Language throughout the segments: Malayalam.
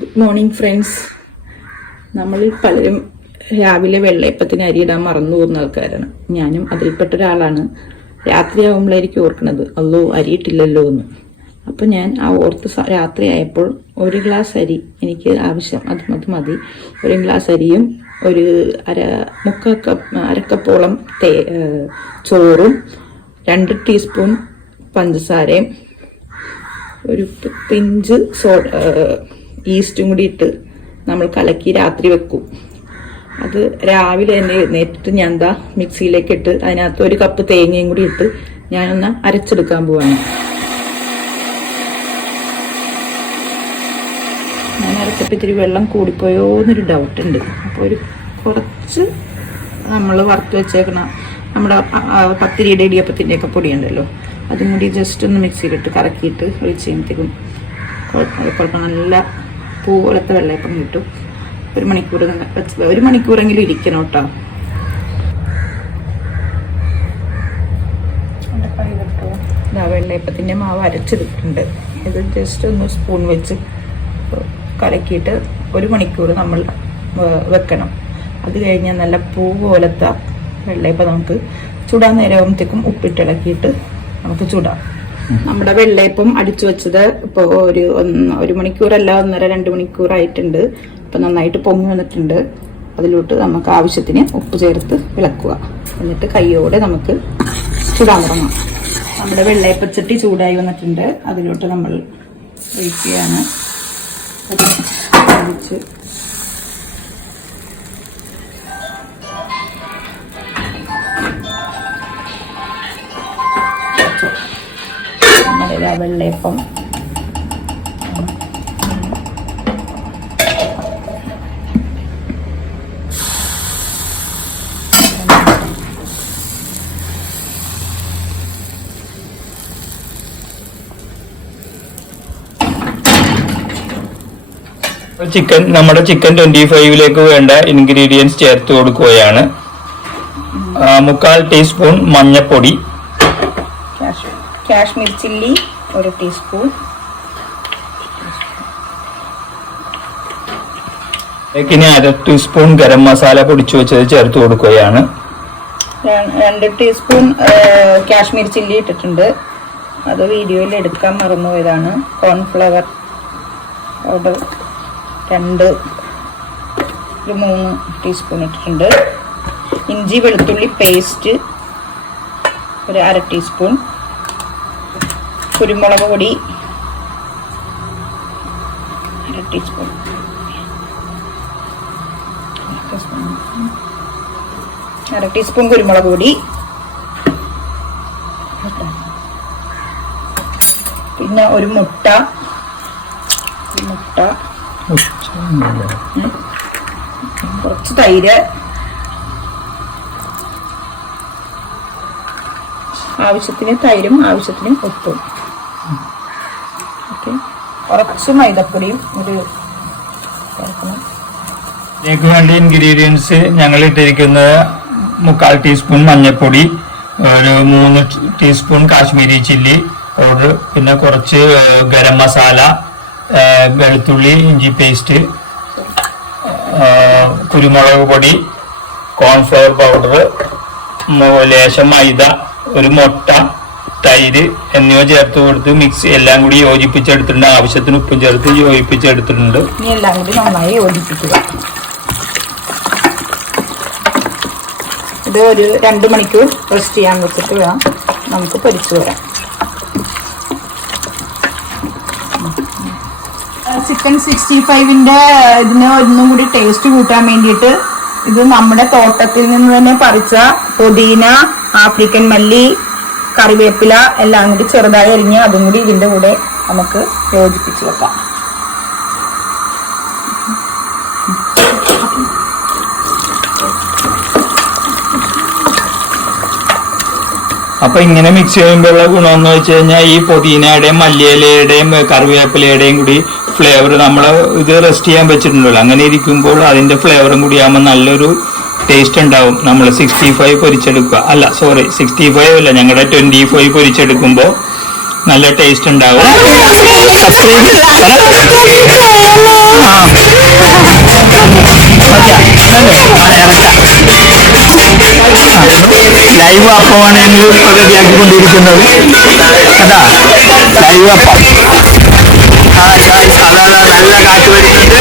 Good morning friends. നമ്മളിൽ പലരും രാവിലെ വെള്ളയപ്പത്തിന് അരിയിടാൻ മറന്നു പോകുന്ന ആൾക്കാരാണ്. ഞാനും അതിൽപ്പെട്ട ഒരാളാണ്. രാത്രിയാവുമ്പോഴായിരിക്കും ഓർക്കണത്, അല്ലോ അരിയിട്ടില്ലല്ലോ എന്ന്. അപ്പം ഞാൻ ആ ഓർത്ത് രാത്രിയായപ്പോൾ 1 ഗ്ലാസ് അരി എനിക്ക് ആവശ്യം, അത് മതി. 1 ഗ്ലാസ് അരിയും ഒരു അരക്കപ്പോളം ചോറും 2 ടീസ്പൂൺ പഞ്ചസാരയും ഒരു പിഞ്ച് ഈസ്റ്റും കൂടി ഇട്ട് നമ്മൾ കലക്കി രാത്രി വെക്കും. അത് രാവിലെ തന്നെ എഴുന്നേറ്റിട്ട് ഞാൻ എന്താ മിക്സിയിലേക്ക് ഇട്ട് അതിനകത്ത് 1 കപ്പ് തേങ്ങയും കൂടി ഇട്ട് ഞാനൊന്ന് അരച്ചെടുക്കാൻ പോവാണ്. ഞാൻ അരച്ചപ്പോൾ ഇത്തിരി വെള്ളം കൂടിപ്പോയോ എന്നൊരു ഡൗട്ടുണ്ട്. അപ്പോൾ കുറച്ച് നമ്മൾ വറുത്ത് വെച്ചേക്കണ നമ്മുടെ പത്തിരിയുടെ ഇടിയപ്പത്തിൻ്റെ ഒക്കെ പൊടിയുണ്ടല്ലോ, അതും കൂടി ജസ്റ്റ് ഒന്ന് മിക്സിയിലിട്ട് കറക്കിയിട്ട് ഒഴിച്ച് കഴിയുമ്പോഴത്തേക്കും കുഴപ്പം നല്ല പൂ പോലത്തെ വെള്ളയപ്പം കിട്ടും. 1 മണിക്കൂറെങ്കിലും ഇരിക്കണം കേട്ടോ. വെള്ളയപ്പത്തിൻ്റെ മാവ് അരച്ചെടുത്തിട്ടുണ്ട്. ഇത് ജസ്റ്റ് ഒന്ന് സ്പൂൺ വെച്ച് കലക്കിയിട്ട് 1 മണിക്കൂർ നമ്മൾ വെക്കണം. അത് കഴിഞ്ഞാൽ നല്ല പൂ പോലത്തെ വെള്ളയപ്പം നമുക്ക് ചുടാൻ നേരമാകുമ്പോഴത്തേക്കും ഉപ്പിട്ടിളക്കിയിട്ട് നമുക്ക് ചുടാം. നമ്മുടെ വെള്ളയപ്പം അടിച്ചു വെച്ചത് ഇപ്പോൾ ഒരു മണിക്കൂറല്ല 1.5-2 മണിക്കൂറായിട്ടുണ്ട്. അപ്പം നന്നായിട്ട് പൊങ്ങി വന്നിട്ടുണ്ട്. അതിലോട്ട് നമുക്ക് ആവശ്യത്തിന് ഉപ്പ് ചേർത്ത് ഇളക്കുക. എന്നിട്ട് കൈയോടെ നമുക്ക് ചുടാൻ തുടങ്ങാം. നമ്മുടെ വെള്ളയപ്പച്ചട്ടി ചൂടായി വന്നിട്ടുണ്ട്. അതിലോട്ട് നമ്മൾ ഒഴിക്കുകയാണ്. ഒഴിച്ച് നമ്മുടെ വെള്ളയപ്പം നമ്മുടെ ചിക്കൻ 25ലേക്ക് വേണ്ട ഇൻഗ്രീഡിയൻസ് ചേർത്ത് കൊടുക്കുകയാണ്. 3/4 ടീസ്പൂൺ മഞ്ഞൾപ്പൊടി, കാശ്മീർ ചില്ലി 1 ടീസ്പൂൺ, ഇനി 1/2 ടീസ്പൂൺ ഗരം മസാല പൊടിച്ചു വെച്ചത് ചേർത്ത് കൊടുക്കുകയാണ്. 2 ടീസ്പൂൺ കാശ്മീർ ചില്ലി ഇട്ടിട്ടുണ്ട്. അത് വീഡിയോയിൽ എടുക്കാൻ മറന്നുപോയതാണ്. കോൺഫ്ലവർ പൗഡർ 3 ടീസ്പൂൺ ഇട്ടിട്ടുണ്ട്. ഇഞ്ചി വെളുത്തുള്ളി പേസ്റ്റ് 1/2 ടീസ്പൂൺ, കുരുമുളക് പൊടി 1/2 ടീസ്പൂൺ, 1/2 ടീസ്പൂൺ കുരുമുളക് പൊടി, പിന്നെ ഒരു മുട്ട, കുറച്ച് തൈര്, ആവശ്യത്തിന് തൈരും ആവശ്യത്തിന് ഉപ്പും, കുറച്ച് മൈദപ്പൊടിയും ഇതിലേക്ക് വേണ്ട ഇൻഗ്രീഡിയൻസ് ഞങ്ങൾ ഇട്ടിരിക്കുന്നത് 3/4 ടീസ്പൂൺ മഞ്ഞൾപ്പൊടി, 3 ടീസ്പൂൺ കാശ്മീരി ചില്ലി പൗഡർ, പിന്നെ കുറച്ച് ഗരം മസാല, വെളുത്തുള്ളി ഇഞ്ചി പേസ്റ്റ്, കുരുമുളക് പൊടി, കോൺഫ്ലവർ പൗഡർ, ലേശം മൈദ, 1 മുട്ട, തൈര് എന്നിവ ചേർത്ത് കൊടുത്ത് മിക്സ് എല്ലാം കൂടി യോജിപ്പിച്ചെടുത്തിട്ടുണ്ട്. ആവശ്യത്തിന് ഉപ്പും ചേർത്ത് യോജിപ്പിച്ചെടുത്തിട്ടുണ്ട്. എല്ലാം കൂടി നന്നായി യോജിപ്പിക്കുക. ഇത് ഒരു 2 മണിക്കൂർ റെസ്റ്റ് ചെയ്യാൻ വെച്ചിട്ട് വേണം നമുക്ക് പൊരിച്ചു വരാം. ചിക്കൻ 65ന്റെ ഇതിന് ഒന്നും കൂടി ടേസ്റ്റ് കൂട്ടാൻ വേണ്ടിയിട്ട് ഇത് നമ്മുടെ തോട്ടത്തിൽ നിന്ന് തന്നെ പറിച്ച പുതിന, ആഫ്രിക്കൻ മല്ലി, കറിവേപ്പില എല്ലാം കൂടി ചെറുതായി അരിഞ്ഞ് അതും കൂടി ഇതിന്റെ കൂടെ നമുക്ക് യോജിപ്പിച്ച് വെക്കാം. അപ്പൊ ഇങ്ങനെ മിക്സ് ചെയ്യുമ്പോഴുള്ള ഗുണമെന്ന് വെച്ച് കഴിഞ്ഞാൽ ഈ പുതിനയുടെയും മല്ലിയിലയുടെയും കറിവേപ്പിലയുടെയും കൂടി ഫ്ലേവർ നമ്മൾ ഇത് റെസ്റ്റ് ചെയ്യാൻ വെച്ചിട്ടുണ്ടല്ലോ, അങ്ങനെ ഇരിക്കുമ്പോൾ അതിന്റെ ഫ്ലേവറും കൂടി ആകുമ്പോൾ നല്ലൊരു ടേസ്റ്റ് ഉണ്ടാവും. നമ്മൾ 65 പൊരിച്ചെടുക്കുക, അല്ല സോറി 65 അല്ല, ഞങ്ങളുടെ 25 പൊരിച്ചെടുക്കുമ്പോൾ നല്ല ടേസ്റ്റ് ഉണ്ടാവും. ലൈവ് അപ്പമാണ് ഞങ്ങൾ റെഡിയാക്കിക്കൊണ്ടിരിക്കുന്നത്. അതാ ലൈവ് അപ്പം. അതാണ് നല്ല കാറ്റ് വരുന്നുണ്ട്.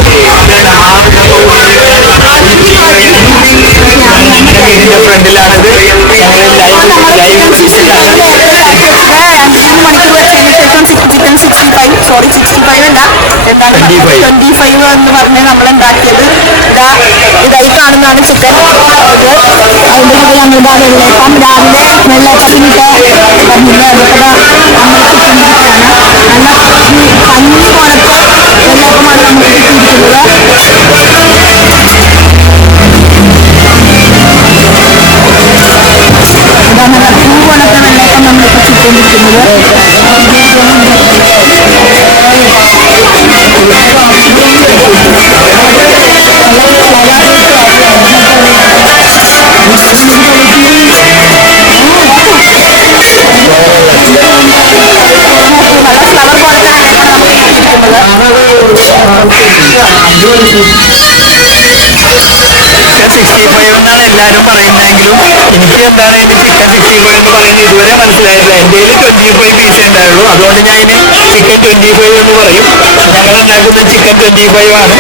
വീടിന്റെ ഫ്രണ്ടിലാണിത്. ഞങ്ങൾ ലൈവ് ചിക്കൻ 65 അല്ല, എന്താണ് 25 എന്ന് പറഞ്ഞ് നമ്മൾ ഉണ്ടാക്കിയത്. ഇതായി കാണുന്നതാണ് ചിക്കൻ. അതിൻ്റെ കൂടെ ഞങ്ങളുടെ വെള്ളയപ്പം, രാവിലെ വെള്ളയപ്പത്തിനിട്ട് പറഞ്ഞില്ല, അതുപോലെ നല്ല പഞ്ഞി പോലത്തെ വെള്ളയപ്പമാണ് നമ്മൾ കിട്ടിയിരിക്കുന്നത്. ഇതാ നല്ല പൂ പോലത്തെ വെള്ളയപ്പം നമ്മളിപ്പോൾ ചിക്കൻ 65 എന്നാണ് എല്ലാവരും പറയുന്നതെങ്കിലും എനിക്ക് എന്താണ് ഇതിന് ചിക്കൻ 65 എന്ന് പറയുന്നത് ഇതുവരെ മനസ്സിലായില്ല. എൻ്റെ കയ്യിൽ 25 പീസേ ഉണ്ടായുള്ളൂ. അതുകൊണ്ട് ഞാൻ ഇതിന് ചിക്കൻ 25 എന്ന് പറയും. ഞങ്ങൾ ഉണ്ടാക്കുന്ന ചിക്കൻ 25 ആണ്.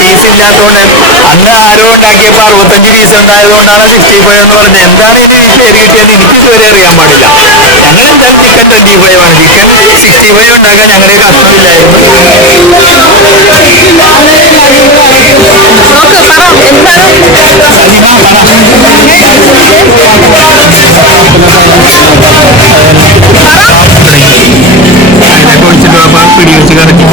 പീസ് ഇല്ലാത്തതുകൊണ്ട് അന്ന് ആരോ ഉണ്ടാക്കിയപ്പോൾ 65 പീസ് ഉണ്ടായതുകൊണ്ടാണ് 65 എന്ന് പറഞ്ഞത്. എന്താണ് ഇതിന് പേര് കിട്ടിയെന്ന് എനിക്ക് ഇതുവരെ അറിയാൻ പാടില്ല. ഞങ്ങൾ എന്തായാലും ചിക്കൻ 25 ആണ്. ചിക്കൻ 65 ഉണ്ടാക്കാൻ ഞങ്ങളുടെ കഷ്ടമില്ലായിരുന്നു. പിടിവെച്ച് കറക്കി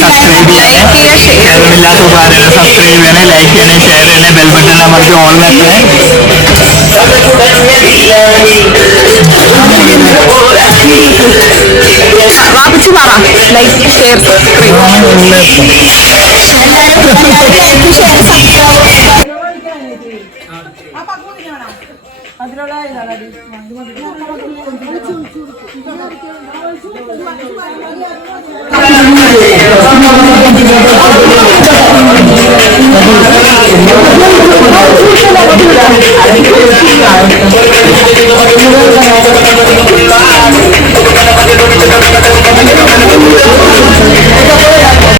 സബ്സ്ക്രൈബ് ചെയ്യണേ, ചാനലില്ലാത്ത ഉപകാരം സബ്സ്ക്രൈബ് ചെയ്യണേ, ലൈക്ക് ചെയ്യണേ, ഷെയർ ചെയ്യണേ, ബെൽ ബട്ടൺ അമർത്തി ഓൺ വെക്കണേ. വാപ്പിച്ചു പറ, ലൈക്ക് ഷെയർ സബ്സ്ക്രൈബ്. അതിലുള്ള